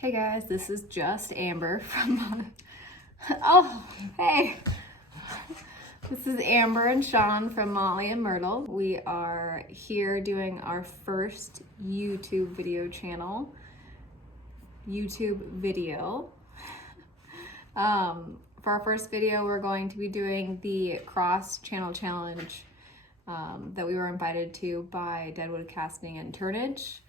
Hey guys, this is just Amber from oh, hey. This is Amber and Sean from Motley and Myrtle. We are here doing our first YouTube video. For our first video, we're going to be doing the cross-channel challenge that we were invited to by Deadwood Casting and Tournage.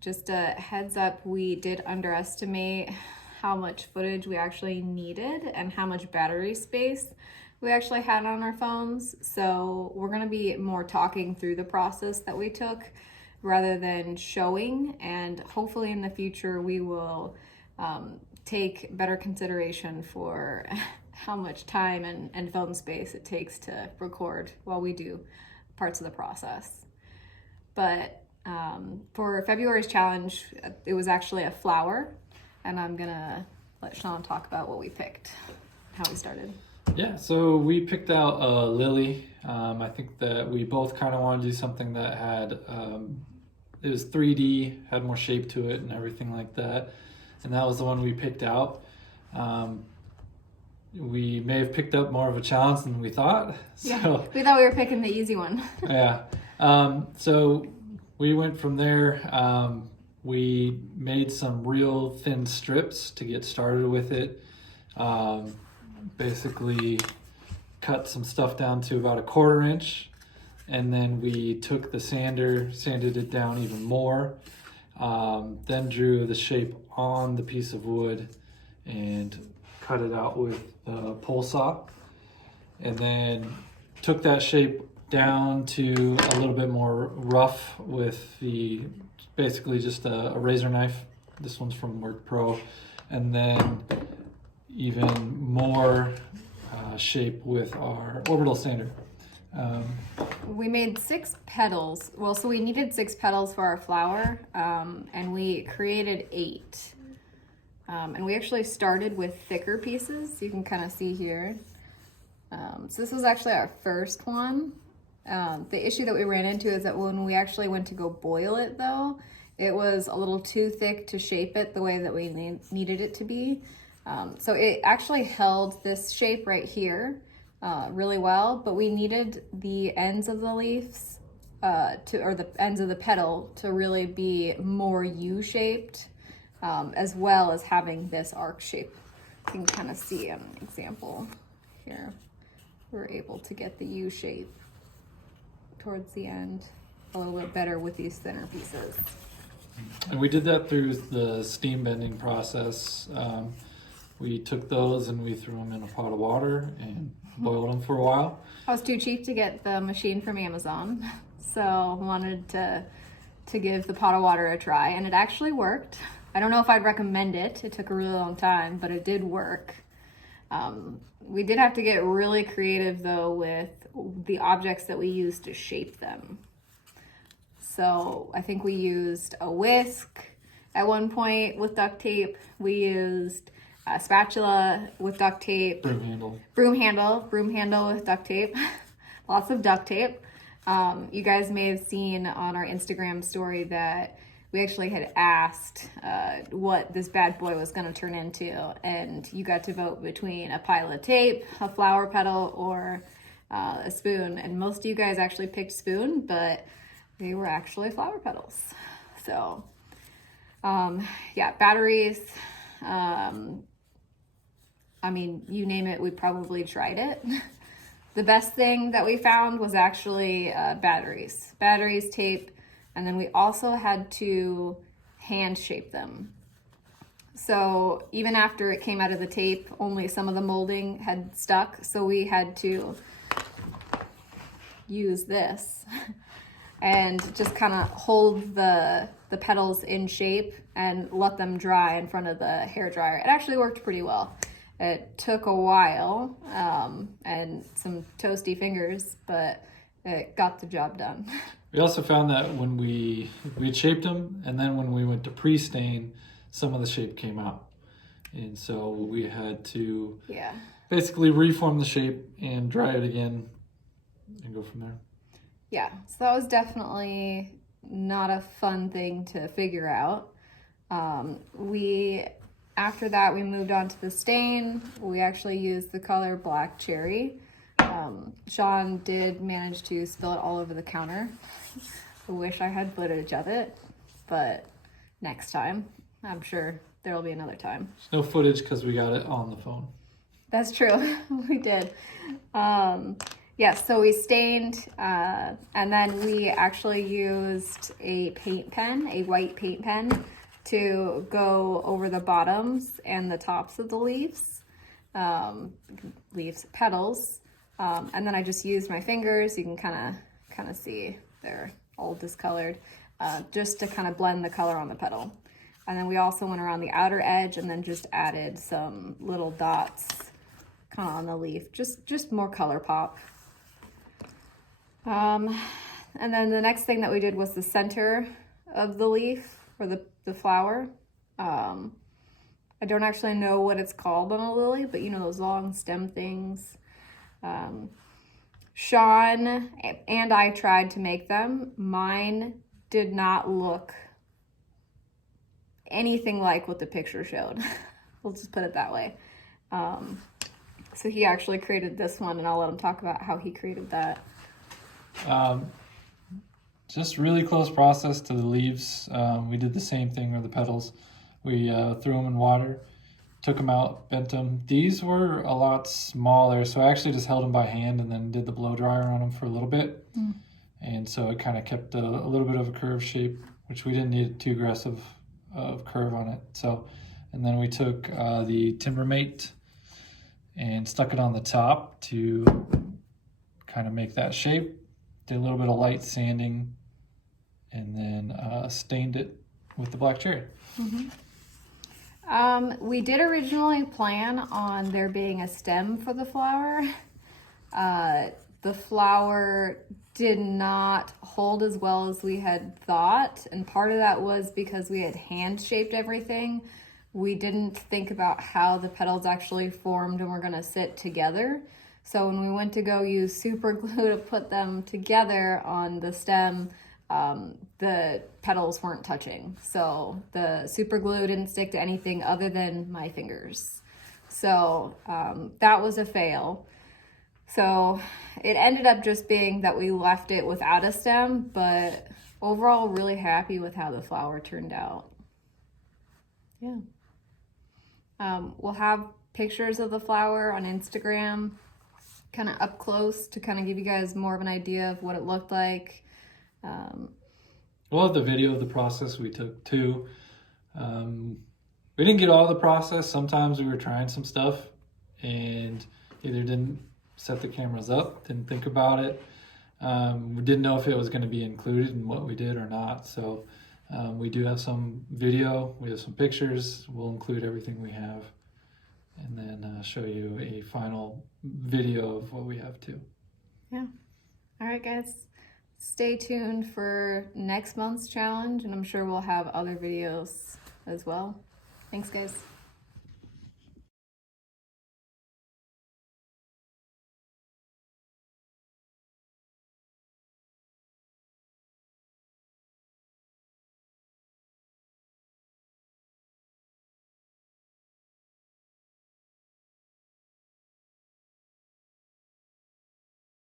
Just a heads up, we did underestimate how much footage we actually needed and how much battery space we actually had on our phones. So we're gonna be more talking through the process that we took rather than showing, and hopefully in the future we will take better consideration for how much time and phone space it takes to record while we do parts of the process. But for February's challenge, it was actually a flower, and I'm gonna let Sean talk about what we picked, how we started. Yeah, so we picked out a lily. I think that we both kind of wanted to do something that had, it was 3D, had more shape to it and everything like that. And that was the one we picked out. We may have picked up more of a challenge than we thought. Yeah, we thought we were picking the easy one. Yeah. So we went from there. We made some real thin strips to get started with it. Basically cut some stuff down to about 1/4 inch, and then we took the sander, sanded it down even more, then drew the shape on the piece of wood and cut it out with a pole saw, and then took that shape down to a little bit more rough with basically just a razor knife. This one's from Work Pro, and then even more shape with our orbital sander. We made 6 petals. Well, so we needed 6 petals for our flower, and we created 8. And we actually started with thicker pieces. You can kind of see here. So this was actually our first one. The issue that we ran into is that when we actually went to go boil it, though, it was a little too thick to shape it the way that we needed it to be. So it actually held this shape right here really well, but we needed the ends of the leaves or the ends of the petal to really be more U-shaped, as well as having this arc shape. You can kind of see an example here. We're able to get the U shape towards the end a little bit better with these thinner pieces. And we did that through the steam bending process. We took those and we threw them in a pot of water and boiled them for a while. I was too cheap to get the machine from Amazon, so wanted to give the pot of water a try, and it actually worked. I don't know if I'd recommend it. It took a really long time, but it did work. We did have to get really creative though with the objects that we used to shape them. So I think we used a whisk at one point with duct tape. We used a spatula with duct tape. Broom handle with duct tape. Lots of duct tape. You guys may have seen on our Instagram story that we actually had asked what this bad boy was going to turn into, and you got to vote between a pile of tape, a flower petal, or a spoon. And most of you guys actually picked spoon, but they were actually flower petals. So yeah, batteries. I mean, you name it, we probably tried it. The best thing that we found was actually batteries, tape, and then we also had to hand shape them. So even after it came out of the tape, only some of the molding had stuck, so we had to use this and just kind of hold the petals in shape and let them dry in front of the hair dryer. It actually worked pretty well. It took a while and some toasty fingers, but it got the job done. We also found that when we shaped them, and then when we went to pre-stain, some of the shape came out. And so we had to basically reform the shape and dry it again and go from there. Yeah, so that was definitely not a fun thing to figure out. After that, we moved on to the stain. We actually used the color Black Cherry. Sean did manage to spill it all over the counter. I wish I had footage of it, but next time. I'm sure there'll be another time. There's no footage because we got it on the phone. That's true. We did. So we stained, and then we actually used a paint pen, a white paint pen, to go over the bottoms and the tops of the petals. And then I just used my fingers. You can kind of see they're all discolored, just to kind of blend the color on the petal. And then we also went around the outer edge and then just added some little dots kind of on the leaf, just more color pop. And then the next thing that we did was the center of the leaf, or the flower. I don't actually know what it's called on a lily, but you know those long stem things. Sean and I tried to make them. Mine did not look anything like what the picture showed. We'll just put it that way. So he actually created this one, and I'll let him talk about how he created that. Just really close process to the leaves. We did the same thing with the petals. We threw them in water, took them out, bent them. These were a lot smaller, so I actually just held them by hand and then did the blow dryer on them for a little bit. And so it kind of kept a little bit of a curved shape, which we didn't need too aggressive of curve on it. So, and then we took the Timbermate and stuck it on the top to kind of make that shape. Did a little bit of light sanding, and then stained it with the Black Cherry. We did originally plan on there being a stem for the flower. The flower did not hold as well as we had thought, and part of that was because we had hand shaped everything. We didn't think about how the petals actually formed and were going to sit together. So when we went to go use super glue to put them together on the stem, the petals weren't touching. So the super glue didn't stick to anything other than my fingers. So that was a fail. So it ended up just being that we left it without a stem, but overall really happy with how the flower turned out. Yeah. We'll have pictures of the flower on Instagram, kind of up close, to kind of give you guys more of an idea of what it looked like. We'll have the video of the process we took too. We didn't get all the process. Sometimes we were trying some stuff and either didn't set the cameras up, didn't think about it. We didn't know if it was going to be included in what we did or not. So we do have some video, we have some pictures. We'll include everything we have, and then show you a final video of what we have too. Yeah. All right, guys. Stay tuned for next month's challenge, and I'm sure we'll have other videos as well. Thanks, guys.